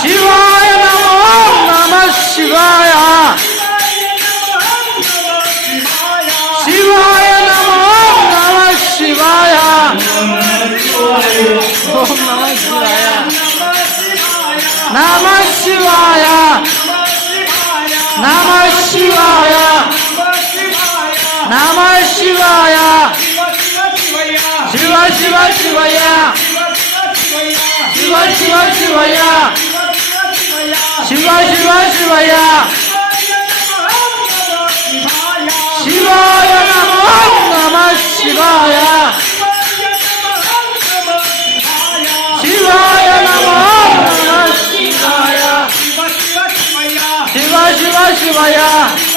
शिवाय नमो नमः शिवाय शिवाय नमो नमः शिवाय ओम नमः शिवाय नमः शिवाय नमः शिवाय नमः शिवाय शिव शिव शिवय शिव शिव शिवय शिव शिव शिवय शिवाय नमो नमः शिवाय शिवाय नमो नमः शिवाय शिव शिव शिवय